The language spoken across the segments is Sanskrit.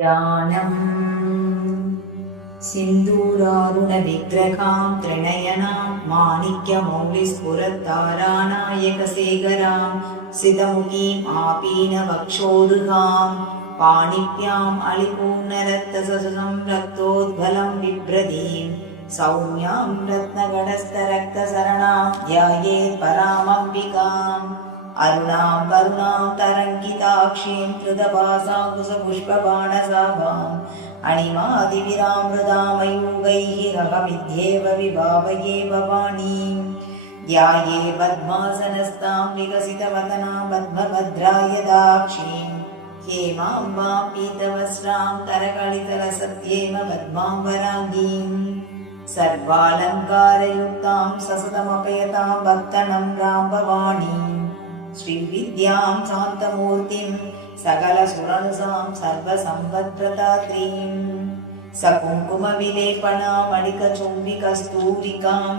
ध्यानम् सिन्दूरारुणविग्रहां त्रिनयनां माणिक्यमौलिस्फुरत्तारानायकशेखरां सितमुखीम् आपीनवक्षोरुहां पाणिभ्याम् अलिपूर्णरक्तसंरक्तोद्भलं बिभ्रतीं सौम्यां रत्नगणस्थरक्तसरणां ध्यायेत् परामम्बिकाम् अरुणां वरुणां तरङ्गिताक्षीं कृतभासाकुशपुष्पबाणसाभाम् अणिमादिविरामृदामयूगैः रहमिध्येव विभावये भवानीं ध्याये पद्मासनस्तां विकसितवदनां पद्मभद्रायदाक्षीं हेमाम्बां पीतवस्त्रां करकलितलसत्येम पद्माम्बराङ्गीं सर्वालङ्कारयुक्तां ससतमपयतां भक्तनं राम्भवाणीं श्रीविद्यां शान्तमूर्तिं सकलसुरनुसां सर्वसम्पत्प्रदात्रीं सकुङ्कुमविलेपनामणिकचुम्बिकस्तूरिकां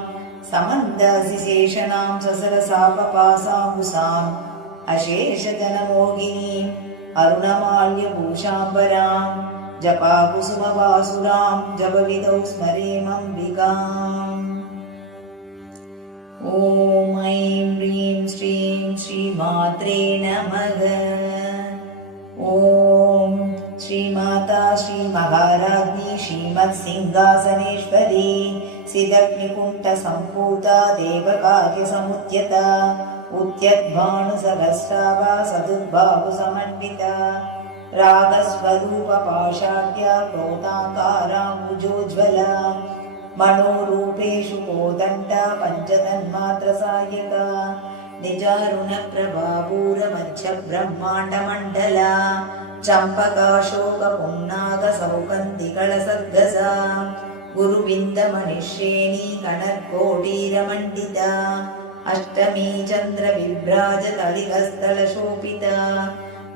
समन्दशिशेषणां ससरसापपासामुसाम् अशेषजनमोगिनीम् अरुणमाल्यभूषाम्बरां जपाकुसुमवासुरां जपविदौ स्मरेमम्बिकाम्। ॐ ऐं ह्रीं श्रीं श्रीमात्रे नमः। ॐ श्रीमाता श्रीमहाराज्ञी श्रीमत्सिंहासनेश्वरी सिद्धग्निकुण्ठसम्भूता देवकार्यसमुद्यता उद्यद्भानुसहस्राभा सदुर्बाहुसमन्विता रागस्वरूपपाशाढ्या क्रोधाकाराम्बुजोज्ज्वला मनोरूपेषु कोदण्डा पञ्चतन्मात्रसायका निजारुणप्रभापूरमध्यब्रह्माण्डमण्डला चम्पकाशोकपुन्नागसौगन्धिकलसद्गसा गुरुविन्दमणिश्रेणी कणर्कोटीरमण्डिता अष्टमी चन्द्रविभ्राजतलिकस्थलशोभिता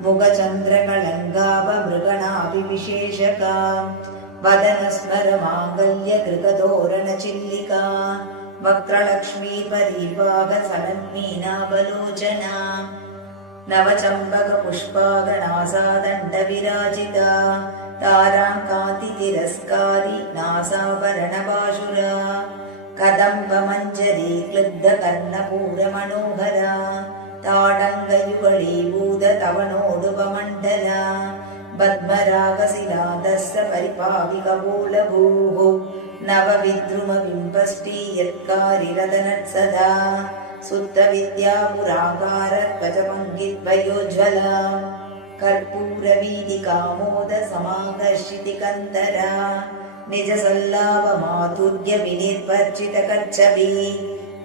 मुखचन्द्रकलङ्गाभमृगणाभिविशेषका वदनस्मरमाङ्गल्यकृततोरणचिल्लिका वक्त्रलक्ष्मीपरीभागसनन्मीनाबलोचना नवचम्पकपुष्पागनासादण्डविराजिता ताराङ्कान्तितिरस्कारी नासाभरणबाशुरा कदम्बमञ्जरी क्लुब्धकर्णपूरमनोहरा ताडङ्गयुगळीभूततवनोडुपमण्डला पद्मरागशिलादस्य परिपाविकबोलभूः नवविद्रुमबिम्बष्टि यत्कारिरदनत्सदा सुप्तविद्यापुराकारध्वजपङ्किद्वयोज्ज्वला कर्पूरवीदिकामोदसमाकर्षितिकन्तरा निजसल्लाभमाधुर्यविनिर्वर्जितकच्छवी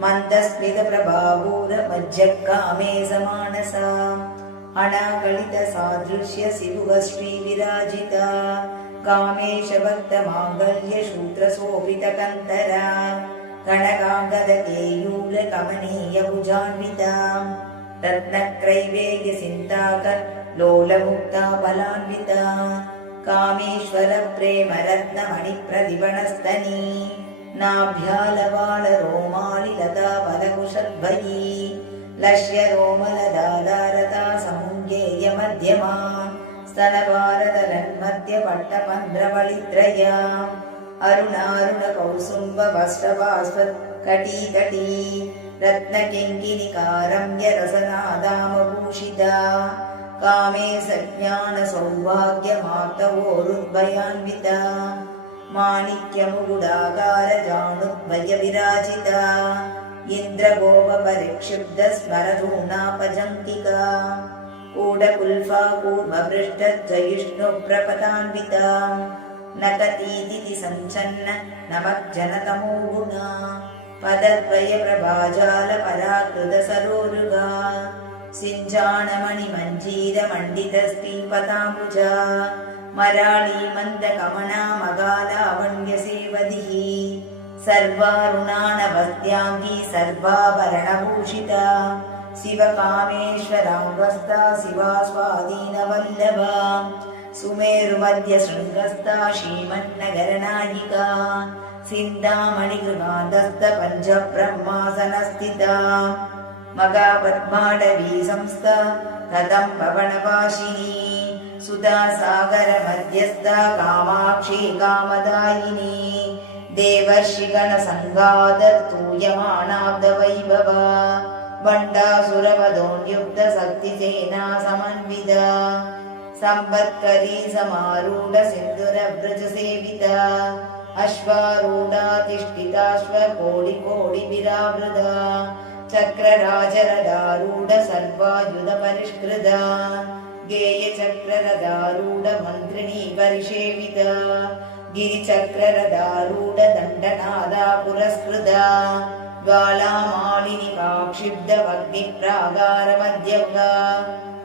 मन्दस्मितप्रभापूरमज्जकामे समानसा अनाकलितसादृश्य शिवुगश्रीविराजिता कामेशभक्तमाङ्गल्यसूत्रशोभितकन्तरा कनकाङ्गदकेयूलकमनीयभुजान्विता रत्नक्रैवेल्यसिन्ताकल्लोलमुक्ता बलान्विता कामेश्वरप्रेमरत्नमणिप्रतिभणस्तनी नाभ्यालवालरोमालिलता बलकुशद्वयी लक्ष्यरोमलदाधारता समुङ्गेयमध्यमा स्तनभारतरन्मध्यपट्टपन्द्रवलित्रया अरुणारुणकौसुम्बवस्त्रपास्वत्कटीतटी रत्नकिङ्किणिकारम्यरसनादामभूषिता कामे सज्ञानसौभाग्यमाप्तवोरुद्भयान्विता माणिक्यमुकुडाकारजानुद्वयविराजिता इन्द्रगोपपरिक्षुब्धस्मरधूनापजङ्किका कूटकुल्फा कूर्मपृष्ठजयिष्णुप्रपदान्विता नकतीतिथि सञ्चन्न नमज्जनतमो गुणा पदद्वयप्रभाजालपराकृतसरोरुगा सिञ्जाणमणिमञ्जीरमण्डितस्त्रीपदाम्बुजा मराळीमन्दकमना मगालावण्यसेवधिः सर्वारुणानवद्याङ्गी सर्वाभरणभूषिता शिवकामेश्वराङ्गस्था शिवास्वाधीनवल्लभा सुमेरुमध्यशृङ्गस्था श्रीमन्नगरनायिका सिन्धामणिगृहान्तस्थपञ्चब्रह्मासनस्थिता मगापद्माडवी संस्था कदम्बवनवासिनी सुधासागरमध्यस्था कामाक्षी कामदायिनी देवर्षिगणसङ्गादर्तूयमानाब्दवैभवा बण्डासुरवधोन्युक्तशक्तिसेना समन्विता सम्पत्करी समारूढ सिन्धुरव्रजसेविता अश्वारूढातिष्ठिताश्वकोटिकोटिविरावृता चक्रराजरदारूढ सर्वायुधपरिष्कृता गेयचक्ररदारूढ मन्त्रिणी परिसेविता गिरिचक्ररदारूढ दण्डनादा पुरस्कृता ज्वालामालिनि काक्षिब्धवग्निप्रागारमध्यगा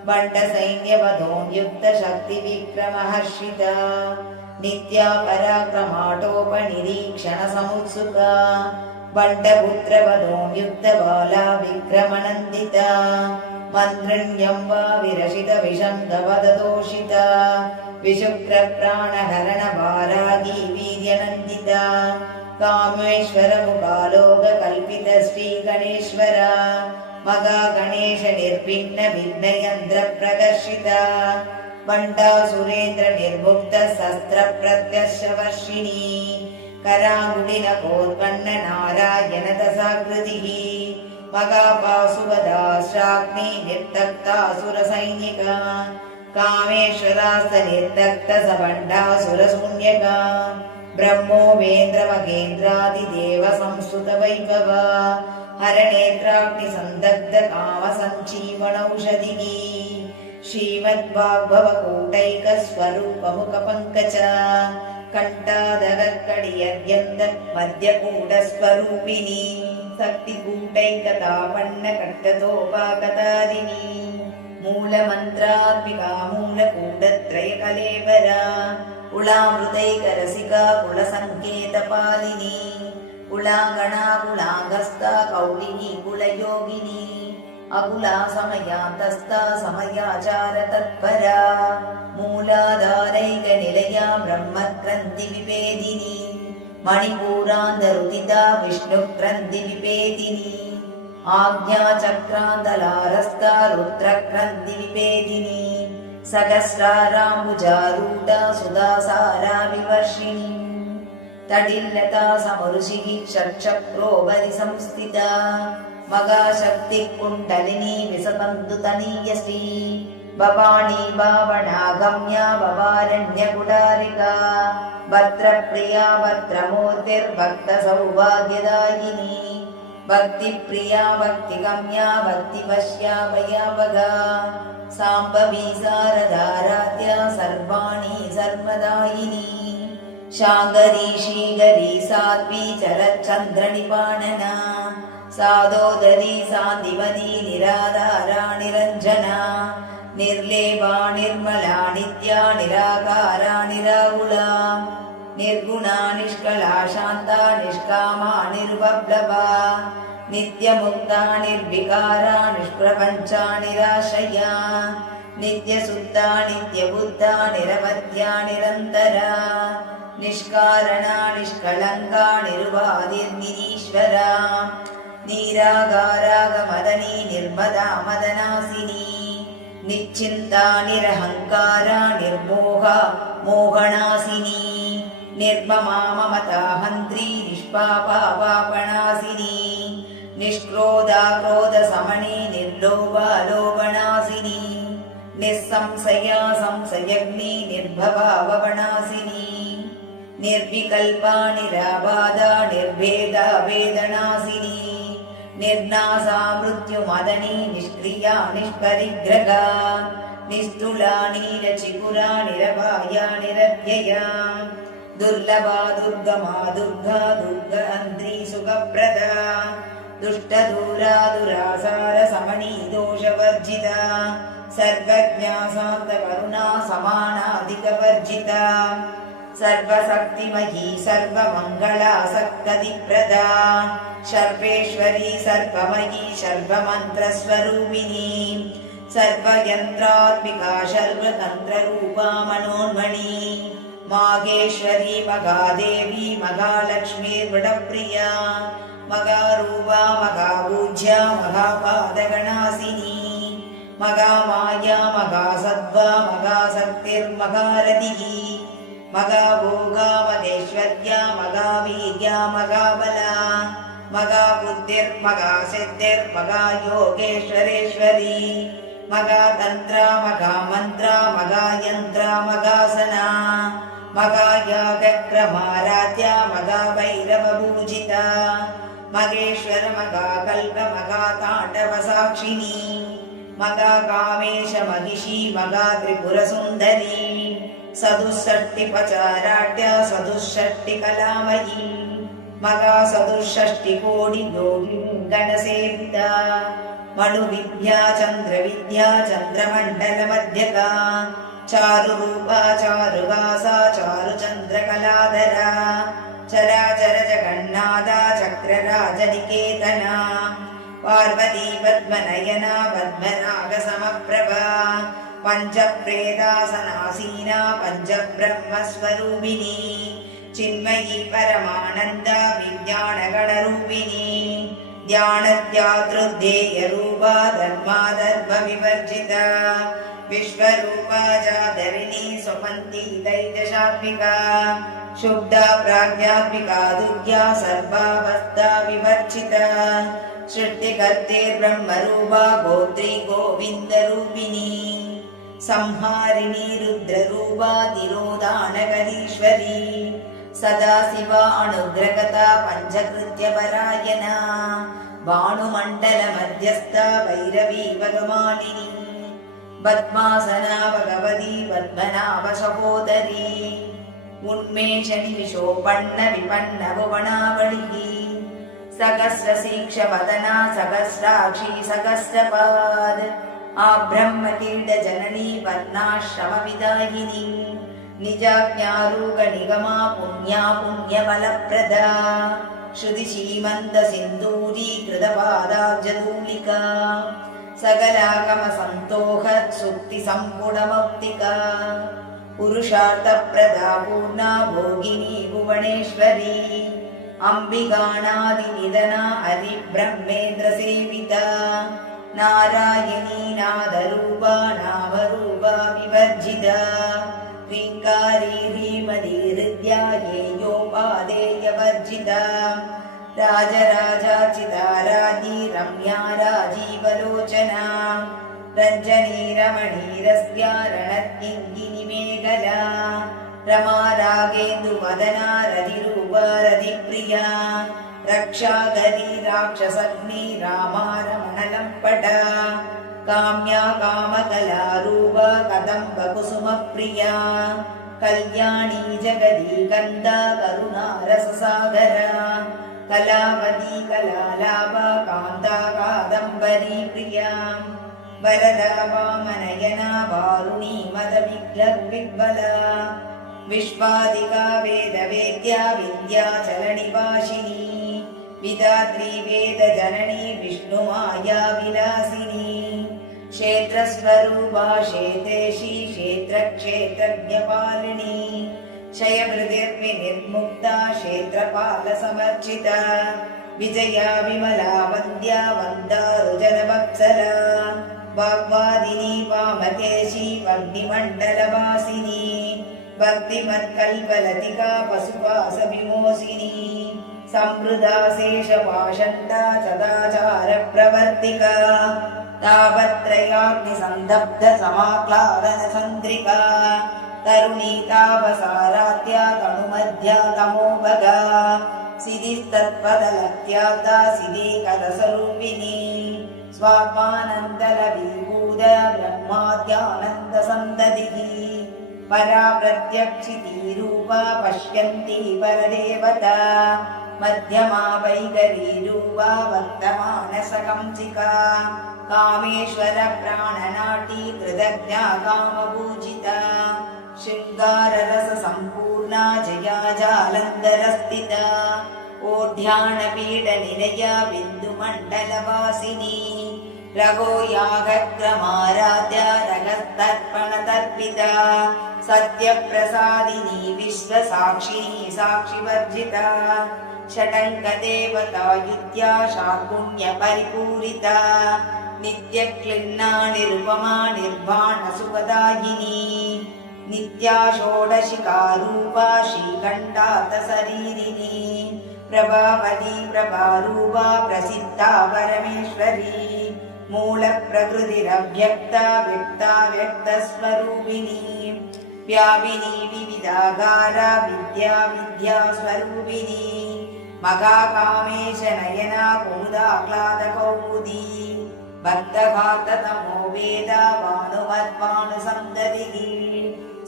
बण्डसैन्यवधोन्युक्तशक्तिविक्रमहर्षिता नित्या पराक्रमाटोपनिरीक्षणसमुत्सुका बण्डपुत्रवधोन्युक्तबाला विक्रमनन्दिता मन्त्रिण्यं वा विरशितविषं गवददोषिता विशुक्रप्राणहरणभारागी वीर्यनन्दिता कामेश्वरमुखालोककल्पितश्रीगणेश्वरा मगागणेशनिर्विघ्नविघ्नयन्त्रप्रकर्षिता बण्डासुरेन्द्रनिर्मुक्तशस्त्रप्रत्यर्शवर्षिणी कराङ्गुलिनकोत्पन्ननारायणदशाकृतिः मगापाशुवदाश्राग्नि निर्तक्तासुरसैनिका कामेश्वरास्तनिर्तक्तसबण्डासुरशून्यका ब्रह्मोपेन्द्रमगेन्द्रादिदेवसंस्तुतवैभवा हरनेत्राग्निसन्दग्धकामसञ्जीवनौषधिः श्रीमद्भागवकूटैकस्वरूपमुखपङ्कजा कण्ठादगत्कडियद्यन्त मध्यकूटस्वरूपिणी शक्तिकूटैकतापन्नकण्ठतोपाकतारिणी मूलमन्त्रात्मिका मूलकूटत्रयकलेवरा कुलामृतैकरसिका कुलसङ्केतपालिनी कुलाङ्गना कुलाङ्गस्था कौलिनी कुलयोगिनी अकुला समयान्तस्था समयाचारतत्परा मूलाधारैकनिलया ब्रह्मग्रन्थिविभेदिनी मणिपूरान्तरुदिता विष्णुग्रन्थिविभेदिनी आज्ञाचक्रान्तलारस्था रुद्रग्रन्थिविभेदिनी सहस्राराम्बुजारूढा सुधासारा विवर्षिणी तडिल्लता समरुषिः षट्चक्रोपरि संस्थिता मगाशक्तिकुण्डलिनी विसबन्धुतनीयश्री भवानी भावनागम्या भवारण्यकुटारिका भद्रप्रिया भद्रमूर्तिर्भक्तसौभाग्यदायिनी भक्तिप्रिया भक्तिगम्या भक्तिवश्या भयावगा साम्बवी शारदाराध्या सर्वाणि सर्वदायिनी शाङ्गरी श्रीगरी साध्वी चरच्चन्द्रनिपाणना सादोदरी सान्दिवनी निराधारा निरञ्जना निर्लेपा निर्मला नित्या निराकारा निराकुला निर्गुणा निष्कला शान्ता निष्कामा निर्वप्लवा नित्यमुक्ता निर्विकारा निष्प्रपञ्चा निराशया नित्यसुत्ता नित्यबुद्धा निरवध्या निरन्तरा निष्कारणा निष्कलङ्का निर्वादिर्निरीश्वरा निरागारागमदनी निर्मदा मदनासिनी निश्चिन्ता निरहङ्कारा निर्मोहा मोहनासिनी निर्ममा ममता हन्त्री निष्पापा पापनासिनी निष्क्रोधा क्रोधसमनी निर्लोभा लोभनासिनी निस्संशया संशयग्नि निर्भवा भवनासिनी निर्विकल्पा निराबाधा निर्भेदा वेदनासिनी निर्नासा मृत्युमदनी निष्क्रिया निष्परिग्रहा निस्तुला नीलचिकुरा निरपाया निरत्यया दुर्लभा दुर्गमा दुर्गा दुर्गान्त्री सुखप्रदा दुष्टदूरा दुरासार समनी दोषवर्जिता सर्वज्ञा शान्तकरुणा समानाधिकवर्जिता सर्वशक्तिमयी सर्वमङ्गला सक्तदिप्रदा सर्वेश्वरी सर्वमयी सर्वमन्त्रस्वरूपिणी सर्वयन्त्रात्मिका सर्वतन्त्ररूपा मनोन्मणि मागेश्वरी मगादेवी मगालक्ष्मीर्वृडप्रिया मगारूपा मगापूज्या महापादगणासिनी मगामाया मगासद्वा मगाशक्तिर्मगारतिः मगाभोगा मगैश्वर्या मगावीर्या मगाबला मगाबुद्धिर्मगासिद्धिर्मगायोगेश्वरेश्वरी मगातन्त्रा मगामन्त्रा मगायन्त्रा मगासना मगायागक्रमाराध्या मगाभैरवपूजिता मगेश्वर मगाकल्प मगाताण्डवसाक्षिणी मगाकामेश महिषी मगात्रिपुरसुन्दरी सदुषष्टिपचाराढ्या सदुषष्टिकलामयी मगा सदुषष्टिकोटियोगिनी गणसेविता मनुविद्या चन्द्रविद्या चन्द्रमण्डलमध्यका चारुरूपा चारुगासा चारुचन्द्रकलाधरा चराचर जगन्नाथा चक्रराजनिकेतना पार्वती पद्मनयना पद्मनागसमप्रभा पञ्चप्रेदासनासीना पञ्चब्रह्मस्वरूपिणी चिन्मयी परमानन्दा विज्ञानगणरूपिणी ध्यानध्यातृध्येयरूपा धर्माधर्मविवर्जिता विश्वरूपा जागरिणी स्वपन्ती दैजशात्मिका शुद्धा प्राज्ञात्मिका दुर्या सर्वावस्था विवर्जिता सृष्टिकर्तेर्ब्रह्मरूपा गोत्री गोविन्दरूपिणी संहारिणी रुद्ररूपा तिरोधानकरीश्वरी सदाशिवा अनुग्रहता पञ्चकृत्यपरायणा भानुमण्डलमध्यस्था भैरवी भगमालिनी पद्मासना भगवती पद्मनाभसहोदरी उन्मेषणि विशोपन्न विपन्न भुवनावलिः सहस्रशीर्षवदना सहस्राक्षी सहस्रपाद आब्रह्मकीटजननी वर्णाश्रमविदायिनी निजाज्ञारूगनिगमा पुण्या पुण्यफलप्रदा श्रुतिशीमन्तसिन्दूरीकृतपादाब्जधूलिका सकलागमसन्तोह सुक्तिसम्पूर्णमौक्तिका पुरुषार्थप्रदा पूर्णा भोगिनी भुवनेश्वरी अम्बिकानादिनिधना हरिब्रह्मेन्द्रसेविता नारायणी नादरूपा नामरूपा विवर्जिता ह्रीङ्कारी ह्रीमदीहृद्या हेयोपादेयवर्जिता राजराजार्चिता राजी रम्या राजीवलोचना रञ्जनी रमणीरस्या रणत्किङ्किनिमेखला रमा रागेन्दुमदना रतिरूपा रतिप्रिया रक्षाकरी राक्षसग्नि रामा रमणलम्पटा काम्या कामकलारूपा कदम्बकुसुमप्रिया कल्याणी जगदी कन्दा करुणा रससागरा कलावती कलालाभा कान्ता कादम्बरी प्रिया वरदा वामनयना वारुणी मदविग्लग्विह्वला विश्वादिका वेदवेद्या विन्ध्याचलनिवासिनी विधात्री वेदजननी विष्णुमाया विलासिनी क्षेत्रस्वरूपा क्षेत्रेशी क्षेत्रक्षेत्रज्ञपालिनी क्षयभृतिर्विनिर्मुक्ता क्षेत्रपालसमर्चिता विजया विमला वन्द्या वन्दारुजनवत्सला वाग्वादिनी वामकेशी वग्निमण्डलवासिनी भक्तिमत्कल्पलतिका पशुपाशविमोसिनी संवृदा शेषपाषण्डा सदाचारप्रवर्तिका तापत्रयाग्निसन्दब्ध समाह्लादनचन्द्रिका तरुणी तापसाराध्या तनुमध्या तमोभगा सिद्धिस्तत्पदलत्याता सिद्धेकरस्वरूपिणी स्वात्मानन्दलविभूत ब्रह्माद्यानन्दसन्ततिः परा प्रत्यक्षितीरूपा पश्यन्ती परदेवता मध्यमा वैखरीरूपा वर्तमानसकंसिका कामेश्वर प्राणनाटी कृतज्ञा कामपूजिता शृङ्गाररससम्पूर्णा जया जालन्धरस्थिता ओढ्यानपीडनिलया बिन्दुमण्डलवासिनी रघो यागक्रमाराध्या रगस्तर्पणतर्पिता सत्यप्रसादिनी विश्वसाक्षिणी साक्षिवर्जिता षटङ्कदेवता युद्ध्या शार्कुण्यपरिपूरिता नित्यक्लिन्ना निरुपमा निर्वाणसुखदायिनी नित्या षोडशिकारूपा श्रीकण्ठार्थशरीरिणी प्रभावती प्रभारूपा प्रसिद्धा परमेश्वरी मूलप्रकृतिरव्यक्ता व्यक्ता व्यक्तस्वरूपिणी व्यापिनी विविधाकारा विद्या विद्यास्वरूपिणी मगाकामेश नयना कुमुदाह्लादकौमुदी भक्तघाततमो वेद भानुमद्भानुसन्ततिः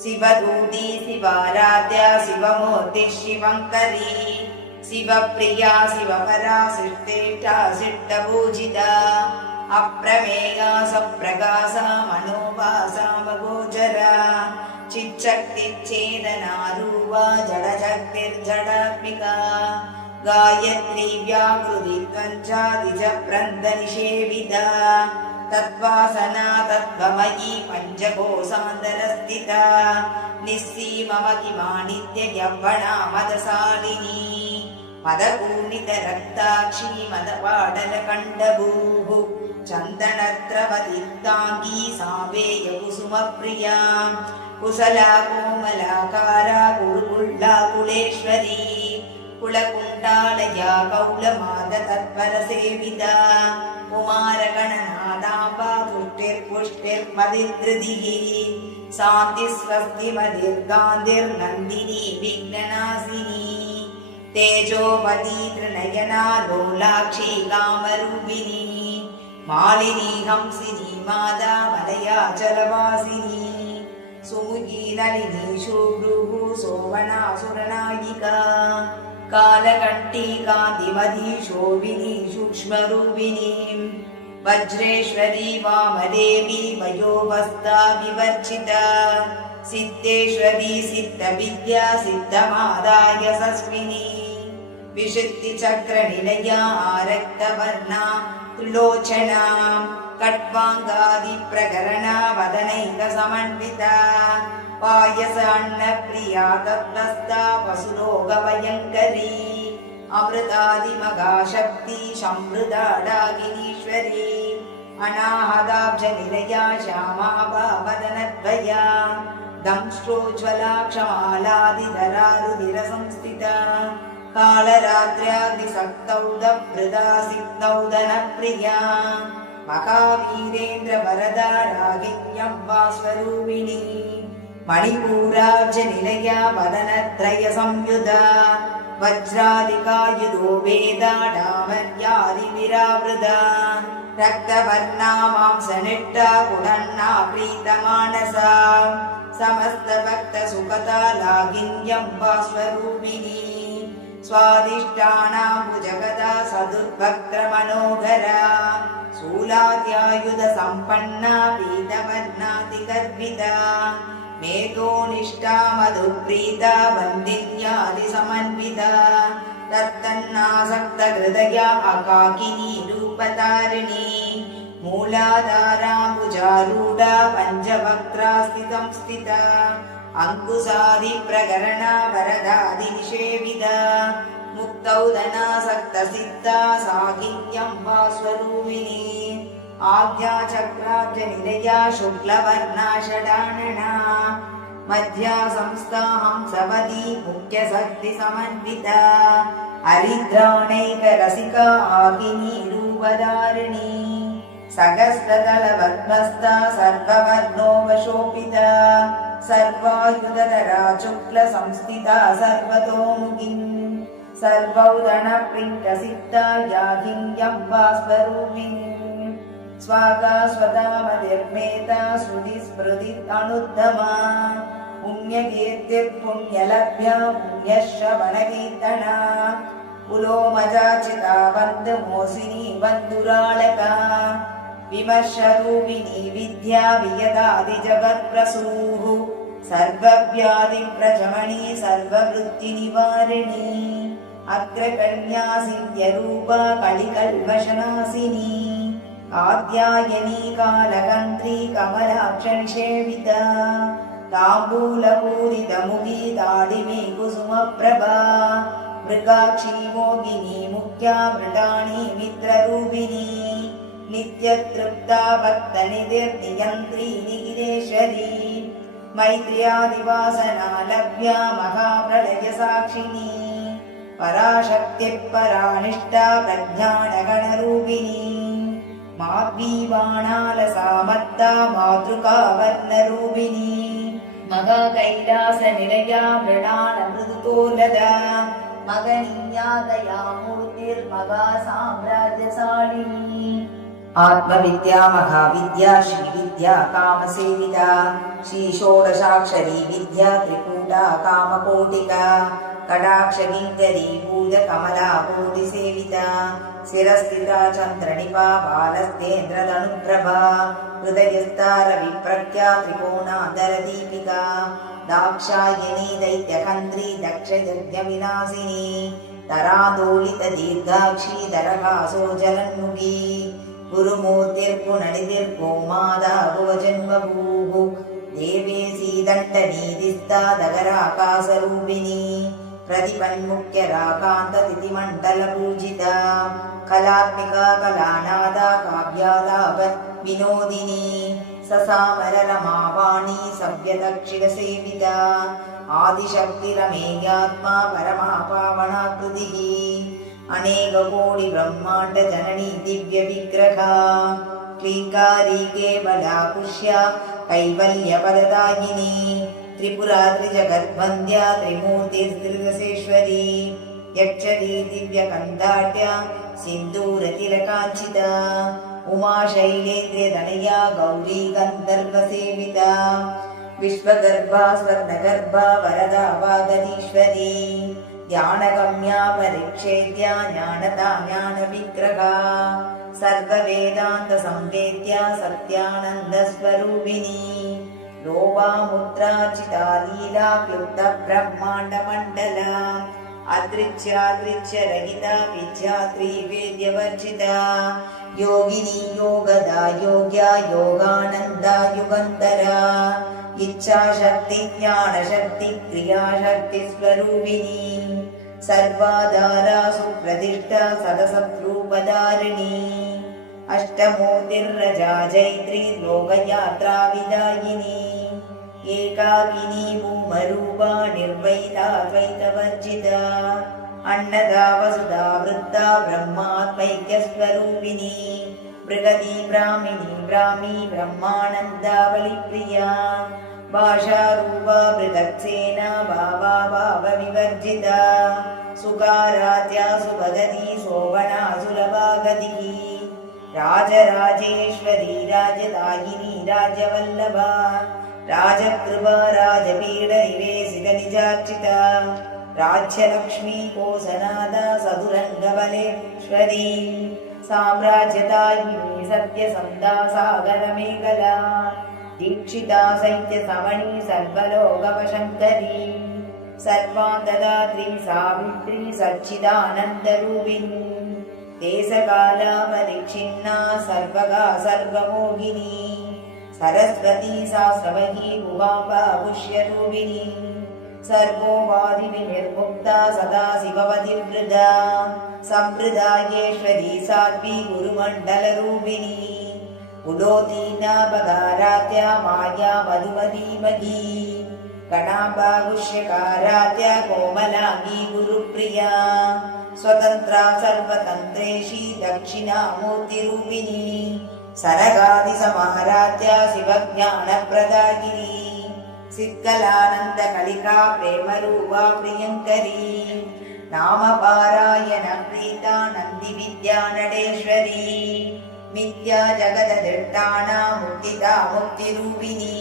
शिवदूती शिवाराध्या शिवमूर्ति शिवङ्करी शिवप्रिया शिवपरा सृष्टेष्टा सिद्धपूजिता अप्रमेया सप्रकाशा मनोभासामगोचरा चिच्छक्तिच्छेदनारूपा जडशक्तिर्जडात्मिका गायत्री व्याकृतित्वञ्चादिजप्रन्दनिषेविता तद्वासना तद्वमयी पञ्चकोशान्तरस्थिता निस्सीममतिमानित्ययव्वना मदशालिनी मदपूर्णितरक्ताक्षी मदपाटलकण्डभूः चन्दनत्रवदिक्ताङ्गी सावेयकुसुमप्रिया कुशला कोमलाकारा कुरुकुल्ला कुलेश्वरी कुलकुण्डालया कौलमादतत्परसेविता कुमारगणनादाम्बा पुष्टिर्पुष्टिर्मदिधृतिः शान्तिस्वस्तिमदिर्गान्धिर्नन्दिनी विघ्ननाशिनी तेजोवती त्रिनयना लोलाक्षी कामरूपिणी मालिनी हंसिनी माता मलयाचलवासिनी सुमुखी नलिनी शुभ्रुः सोमनासुरनायिका कालकण्ठी कान्तिमती शोभिनी सूक्ष्मरूपिणी वज्रेश्वरी वामदेवी वयोवस्था विवर्जिता सिद्धेश्वरी सिद्धविद्या सिद्धमादाय सस्मिनी विशुद्धिचक्रनिलया आरक्तवर्णा त्रिलोचना कट्वाङ्गादिप्रकरणा वदनैकसमन्विता पायस अन्नप्रिया तत्त्वस्था वसुलोकभयङ्करी अमृतादिमगाशक्ति संवृताडागिनीश्वरी अनाहदाब्जनिलया श्यामा वदनद्वया दंष्ट्रोज्ज्वला क्षमालादिधरा रुधिरसंस्थिता कालरात्र्यादिसक्तौदभृदा सिद्धौदनप्रिया महावीरेन्द्रवरदा रागिण्यम्बा स्वरूपिणी मणिपूराब्जनिलया वदनत्रयसंयुधा वज्रादिकायुधो वेदाडामर्यादिविरावृता रक्तवर्णा मांसनिष्ठा पुडन्ना प्रीतमानसा समस्तभक्तसुखदा लागिन्यम्बा स्वरूपिणी स्वादिष्ठानाम्बुजगदा सदुर्भक्तमनोहरा शूलाद्यायुधसम्पन्ना पीतवर्णातिगर्भिता मेघोनिष्ठा मधुप्रीता वन्दिन्यादिसमन्विता तत्तन्नासक्तहृदया अकाकिनी रूपधारिणी मूलाधाराम्बुजारूढा पञ्चवक्त्रा स्थिता अङ्कुशादिप्रकरणा वरदादिनिषेविता मुक्तौदनासक्तसिद्धा साहित्यम्बा स्वरूपिणी आज्ञाचक्राब्जनिलया शुक्लवर्णा षडानना मध्या संस्था हंसवती मुख्यशक्तिसमन्विता हरिद्राणैकरसिका आगिनी रूपधारिणी सहस्रदलपद्मस्था सर्ववर्णोपशोभिता सर्वायुधधरा शुक्लसंस्थिता सर्वतोमुखी सर्वौदनप्रिङ्गसिद्धा यागिन्यम्बा स्वरूपिणी स्वागा स्वदामधिर्मेता श्रुतिस्मृति अनुत्तमा पुण्यकीर्तिर्पुण्यलभ्या पुण्यश्रवणकीर्तना पुलोमजाचिता बन्धुमोसिनी बन्धुराळका विमर्शरूपिणी विद्या वियदादिजगत्प्रसूः सर्वव्याधिप्रशमनी सर्ववृत्तिनिवारिणी अग्रकन्या सिन्ध्यरूपा कलिकल्मषनाशिनी कात्यायनी कालकन्त्री कमलाक्षनिषेविता ताम्बूलपूरितमुखी ताडिमे कुसुमप्रभा मृगाक्षी मोगिनी मुख्या मृडानी मित्ररूपिणी नित्यतृप्ता भक्तनिधिर्नियन्त्री निखिलेश्वरी मैत्र्यादिवासना लभ्या महाप्रलयसाक्षिणी पराशक्तिः परानिष्ठा प्रज्ञानगणरूपिणी माध्वीवाणालसामत्ता मातृका वर्णरूपिणी महाकैलासनिलया मृणालमृदुतोलदा मगनीया दयामूर्तिर्महासाम्राज्यशालिनी आत्मविद्या महाविद्या श्रीविद्या कामसेविता श्री षोडशाक्षरी विद्या त्रिकूटा कामकोटिका कटाक्षगिञ्जरी भूतकमला कोटिसेविता शिरस्थिता चन्द्रनिपा बालस्तेन्द्रधनुप्रभा हृदयस्तारविप्रख्या त्रिकोणाधरदीपिका दाक्षायणी दैत्यहन्त्री दक्षयज्ञविनाशिनी तरादोलितदीर्घाक्षी दरहासो जलन्मुखी गुरुमूर्तिर्गुणनिधिर्गोमादा भुवजन्मभूः देवेशी दण्डनीतिस्था दगराकाशरूपिणी प्रतिपन्मुख्यराकान्ततिथिमण्डलपूजिता कलात्मिका कलानादा काव्यालाप विनोदिनी ससामररमावाणी सव्यदक्षिणसेविता आदिशक्तिरमेयात्मा परमा पावनाकृतिः अनेककोटिब्रह्माण्डजननी दिव्यविग्रहा क्लीकारी केवला पुष्या कैवल्यपरदायिनी त्रिपुरा त्रिजगद्वन्द्या त्रिमूर्तिस्त्रिदशेश्वरी यक्षरी दिव्यकन्दाट्या सिन्दूरतिलकाञ्चिता उमाशैलेन्द्रियतनया गौरी गन्धर्वसेविता विश्वगर्भा स्वर्णगर्भा वरदा वागदीश्वरी ध्यानगम्या परीक्षेद्या ज्ञानता ज्ञानविग्रहा सर्ववेदान्तसंवेद्या सत्यानन्दस्वरूपिणी लोभामुद्राचिता लीला क्लुप्तब्रह्माण्डमण्डला अदृच्छादृच्छरहिता विद्यात्री वेद्यवर्जिता योगिनी योगदा योग्या योगानन्दा युगन्तरा इच्छाशक्ति ज्ञानशक्ति क्रियाशक्ति स्वरूपिणी सर्वाधारा सुप्रतिष्ठा सदसद्रूपधारिणी अष्टमूर्तिर्रजा जैत्री लोकयात्रा विदायिनी एकाकिनी भूमरूपा निर्वैता द्वैतवर्जिता अन्नदा वसुधा वृद्धा ब्रह्मात्मैक्यस्वरूपिणी बृहदी ब्राह्मिणी ब्राह्मी ब्रह्मानन्दा बलिप्रिया भाषारूपा बृहत्सेना भावा भावविवर्जिता सुकाराध्या सुभगती शोभना सुलभागतिः राजराजेश्वरी राजदायिनी राजवल्लभा राजकृपा राजपीडनिवेशितनिजार्चिता राज्यलक्ष्मी कोसनादा सदुरङ्गबलेश्वरी साम्राज्यदायिनी सत्यसन्धा सागरमेखला दीक्षिता सैत्यसमणी सर्वलोकवशङ्करी सर्वान्तदात्री सावित्री सच्चिदानन्दरूपिणी देशकालापरिच्छिन्ना सर्वगा सर्वमोहिनी सरस्वती शास्त्रवही भुवाम्बा पुष्यरूपिणी सर्वोपाधिविनिर्मुक्ता सदा शिववतिवृदा संवृदायेश्वरी साध्वी गुरुमण्डलरूपिणी कुलोदीना बगारात्या माया मधुमतीमती गणाम्बा गुह्यकारात्या कोमलांगी गुरुप्रिया स्वतन्त्रा सर्वतन्त्रेशी दक्षिणामूर्तिरूपिणी सरगादिसमाराध्या शिवज्ञानप्रदायिनी सिक्कलानन्दकलिका प्रेमरूपा प्रियङ्करी नामपारायण प्रीता नन्दिविद्या नटेश्वरी मिथ्या जगददृष्टाना मुक्तिदा मुक्तिरूपिणी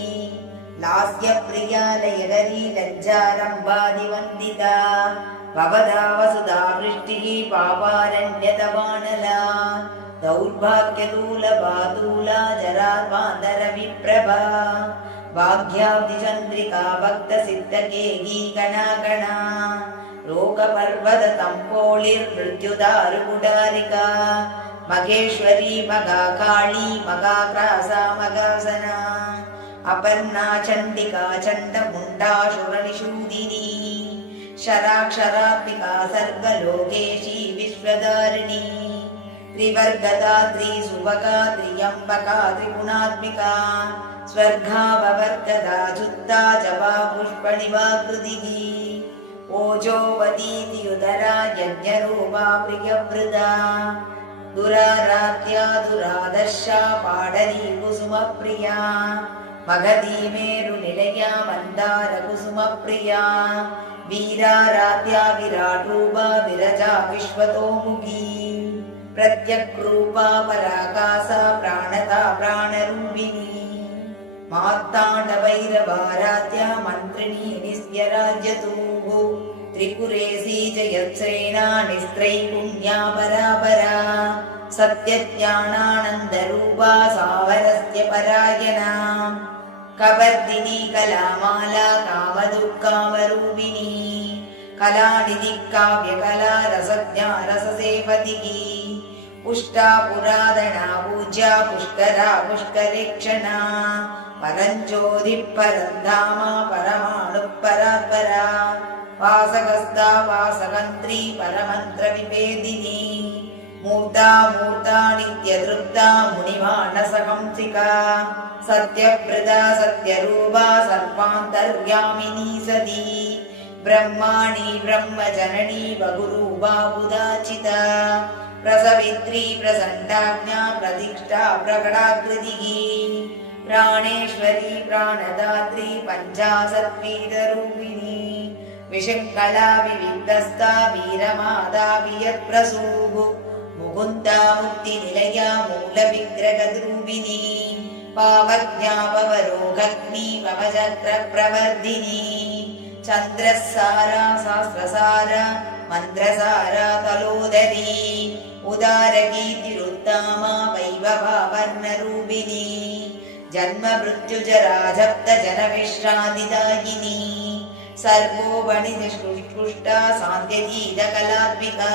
लास्यप्रिया लयगरी लज्जारम्भादिवन्दिता भवदा वसुधा वृष्टिः पापारण्यतवानला दौर्भाग्यदूलबादूला जराद्वान्दरविप्रभा भाग्याब्धिचन्द्रिका भक्तसिद्धकेगी गणागणा लोकपर्वततम्पोलिर्मृत्युदारुकुडारिका मगेश्वरी मगाकाली मगाक्रासा मगासना अपर्णा चण्डिका चण्डमुण्डाशुरनिषूदिनी शराक्षरात्मिका सर्वलोकेशी विश्वधारिणी त्रिवर्गदात्री सुभगा त्र्यम्बका त्रिगुणात्मिका स्वर्गापवर्गदा चुत्ता जपा पुष्पणिवाकृतिः ओजोवतीतियुदरा यज्ञरूपा प्रियवृदा दुराराध्या दुरादर्शा पाडली कुसुमप्रिया मगधी मेरुनिलया मन्दारकुसुमप्रिया वीराराध्या विराट्रूपा विरजा विश्वतोमुखी प्रत्यक्रूपा पराकासा प्राणदा प्राणरूपिणी मार्ताण्डभैरवाराध्या मन्त्रिणी निस्त्यराज्यतूः त्रिपुरेशी जयत्सेना निस्त्रैगुण्या परापरा सत्यज्ञानानन्दरूपा सावरस्य परायणा कवर्दिनी कलामाला कामदुःखामरूपिणी कलानिधि काव्यकला रसज्ञा रससेवतिः पुष्टा पुरादना पूज्या पुष्करा पुष्करेक्षणा परञ्ज्योतिः परन्धामा परमाणुः परात्परा वासगस्ता वासगन्त्री परमन्त्रविभेदिनी मूर्ता मूर्ता नित्यतृप्ता मुनिमानसहंसिका सत्यप्रदा सत्यरूपा सर्वान्तर्यामिनी सती ब्रह्माणि ब्रह्मजननी बहुरूपा उदाचिता प्रसवित्री प्रसण्डाज्ञा प्रतिष्ठा प्रकटाकृतिः प्राणेश्वरी प्राणदात्री पञ्चाशत्पीठरूपिणी विशङ्कला विविक्तस्था वीरमाता वियत्प्रसूः मुकुन्दा मुक्तिनिलया मूलविग्रहद्रूपिणी पावज्ञा पवरोगग्नि पवचक्रप्रवर्धिनी चन्द्रसारा सहस्रसारा मन्त्रसारा तलोदरी उदारकीर्तिरुत्तमा वैभवावर्णरूपिणी जन्म मृत्युजरा जप्त जनविश्रान्तिदायिनी सर्वोपनिषुष्टा सान्त्यतीतकलात्मिका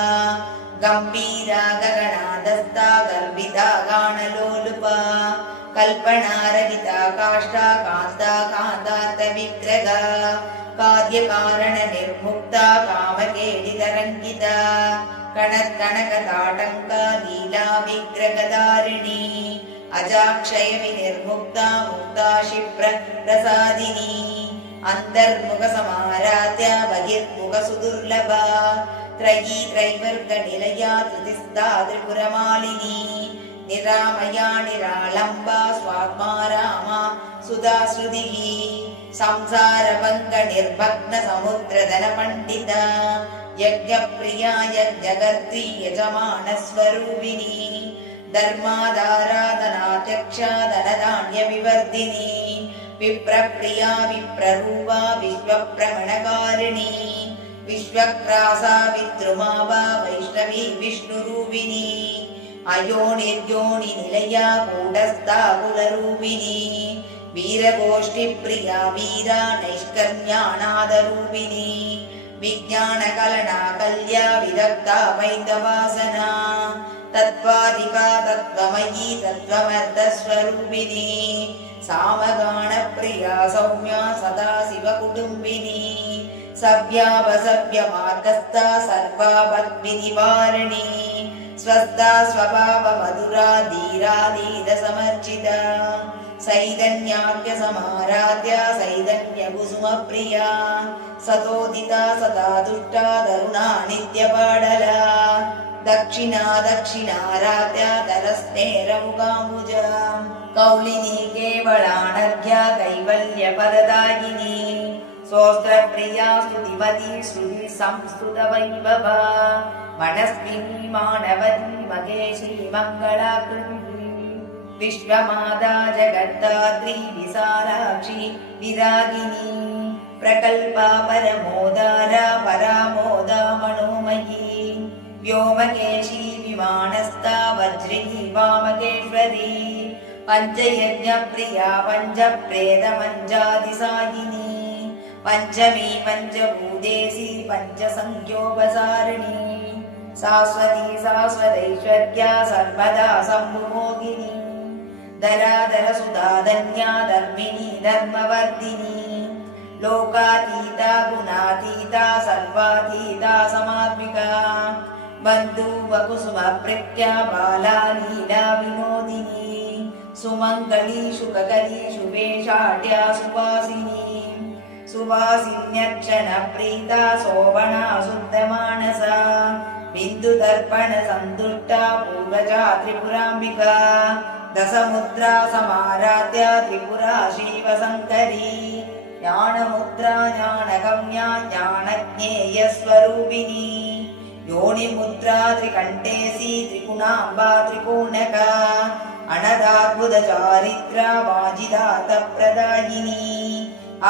गम्भीरा गगनादस्ता गर्भिता गानलोलुपा कल्पनारहिता काष्ठा कान्ता कान्तार्थविग्रहा कार्यकारणनिर्मुक्ता कामकेलितरङ्गिता कणत्कणकताटङ्का लीला विग्रहधारिणी अजाक्षयविनिर्मुक्ता मुक्ता क्षिप्रप्रसादिनी अन्तर्मुखसमाराध्या बहिर्मुखसुदुर्लभा त्रयी त्रैवर्गनिलया तृतिस्था त्रिपुरमालिनी निरामया निरालम्बा स्वात्मा रामा सुधाश्रुतिः संसारभङ्गनिर्भग्नसमुद्रधनपण्डिता यज्ञप्रिया यज्ञकर्त्री यजमानस्वरूपिणी धर्माधाराधनाध्यक्षा धनधान्यविवर्धिनी विप्रप्रिया विप्ररूपा विश्वप्रमणकारिणी विश्वक्रासा विद्रुमावा वैष्णवी विष्णुरूपिणी अयोनिर्योनिनिलया कूटस्था कुलरूपिणी वीरगोष्ठिप्रिया वीरा नैष्कर्म्यानादरूपिणी विज्ञानकलना कल्या विदग्धा वैदवासना तत्त्वाधिका तत्त्वमयी तत्त्वमर्धस्वरूपिणी सामगानप्रिया सौम्या सदाशिवकुटुम्बिनी सव्यावसव्यमार्गस्था सर्वापद्विनिवारिणी स्वस्था स्वभावमधुरा धीराधीरसमर्चिता सैदन्याभ्यसमाराध्या सैदन्यकुसुमप्रिया सतोदिता सदा दुष्टा तरुणा नित्यपाडला दक्षिणा दक्षिणाराध्या दरस्नेरमुकाम्बुजा कौलिनी केवलानर्घ्या कैवल्यपददायिनी सोऽस्त्रप्रिया स्तुतिमती श्रुति संस्तुतवैभवा मनस्विनी मानवती महेशी मङ्गलाकृतिः विश्वमाता जगद्धात्री विशालाक्षी विरागिनी प्रकल्पा परमोदारा परामोदा मनोमयी व्योमकेशी विमानस्था वज्रिणी वामकेश्वरी पञ्चयज्ञप्रिया पञ्चप्रेतमञ्जातिसायिनी पञ्चमी पञ्चभूतेशी पञ्चसङ्ख्योपसारिणी शाश्वती शाश्वतैश्वर्या सर्वदा सम्भोगिनी धराधरसुधाधन्या धर्मिणी धर्मवर्धिनी लोकातीता गुणातीता सर्वातीता समात्मिका बन्धूवकुसुमप्रीत्या बाला लीला विनोदिनी सुमङ्गली शुककली शुभेशाढ्या सुवासिनी सुवासिन्यर्चनप्रीता शोभना शुद्धमानसा बिन्दुदर्पणसन्तुष्टा पूर्वजा त्रिपुराम्बिका दशमुद्रा समाराध्या त्रिपुरा शिवशङ्करी ज्ञानमुद्रा ज्ञानगम्या ज्ञानज्ञेयस्वरूपिणी योनिमुद्रा त्रिकण्ठेसी त्रिगुणाम्बा त्रिकोणका अनदाद्भुतचारित्रा वाजिदातप्रदायिनी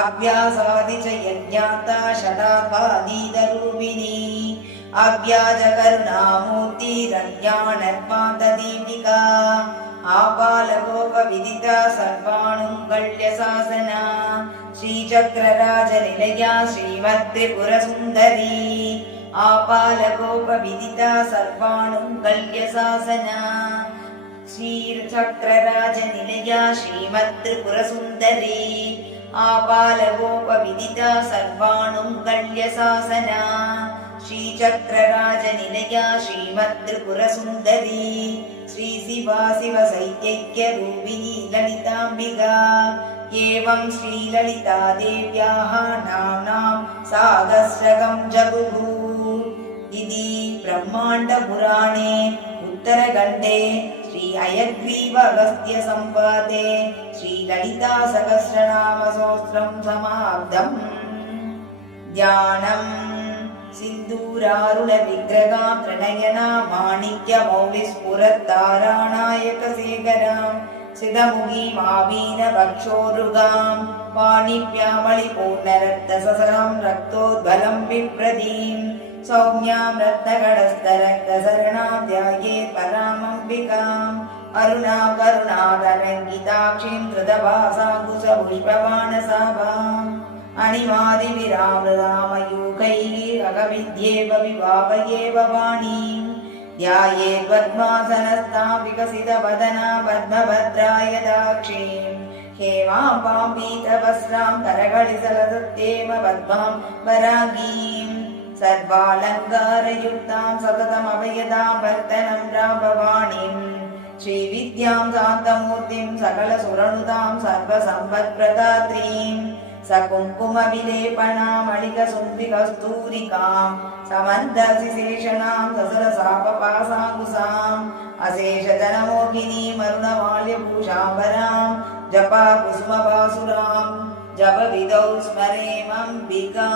अभ्यासादि च यज्ञाता शतात्मादीतरूपिणी अव्याजकरुणामूर्तिरज्ञानर्पान्तदीपिका आपालगोपविदिता सर्वाणुङ्गल्यशासना श्रीचक्रराजनिलया श्रीमत्त्रिपुरसुन्दरी आपालगोपविदिता सर्वाणुङ्गल्यशासना श्रीचक्रराजनिलया श्रीमत्त्रिपुरसुन्दरी आपालगोपविदिता सर्वाणुङ्गल्यशासना श्रीचक्रराजनिलया श्रीमत्त्रिपुरसुन्दरी श्रीशिवाशिवशैत्यैक्यरूपिणी ललिताम्बिका एवं श्रीललितादेव्याः नाम्नां साहस्रकं जगुः इति ब्रह्माण्डपुराणे उत्तरखण्डे श्री हयग्रीव अगस्त्य संवादे श्रीललिता सहस्रनामस्तोत्रं समाप्तम्। ध्यानम् सिन्दूरारुणविग्रहां त्रिनयना माणिक्यमौलिस्फुरत्तारानायकशेखरां सितमुखीमावीनवक्षोरुगां पाणिभ्यामलिपूर्णरक्तससरां रक्तोद्बलं बिभ्रतीं सौम्यां रत्नगणस्थरक्तशरणां ध्यायेत् परामम्बिकाम् अरुणां करुणातरङ्गिताक्षीं धृतभासाङ्कुशपुष्पबाणसाभाम् अणिमादिविरामृतामयूखैः अगविद्येव विभावयेव वाणीं ध्यायेद्वद्मासनस्तां विकसितवदना पद्मभद्राय दाक्षीं हेमाम्बां पीतवस्त्रां करकलिसलसत्येव पद्मां वरागीं सर्वालङ्कारयुक्तां सततमभयदां वर्तनं भवानीं श्रीविद्यां शान्तमूर्तिं सकलसुरनुतां सर्वसम्पत्प्रदात्रीं सकुङ्कुमविलेपनामलिकसुन्दरिकस्तूरिकां समन्तशिशेषणां ससरसापपासाङ्कुशाम् अशेषजनमोहिनीं अरुणमाल्यभूषाम्बरां जपाकुसुमभासुरां जपविधौ स्मरेमम्बिकाम्।